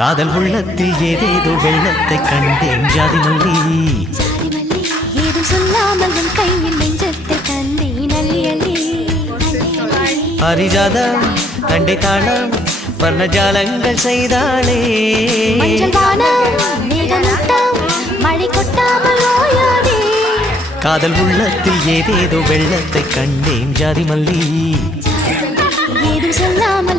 காதல் உள்ளத்தில் ஏதேதோ வெள்ளத்தை கண்டேன் ஜாதி மல்லி ஏதும் சொல்லாமல் உன் கையில் நெஞ்சத்தை தந்தேன் அள்ளி அள்ளி ஹரிஜாதம் கண்டே தாளம் வர்ணஜாலங்கள் செய்தாளே மஞ்சள் வானம் மேகமூட்டம் மழை கொட்டாமல் ஓயாதே காதல் உள்ளத்தில் ஏதேதோ வெள்ளத்தை கண்டேன் ஜாதி மல்லி ஏதும் சொல்லாமல்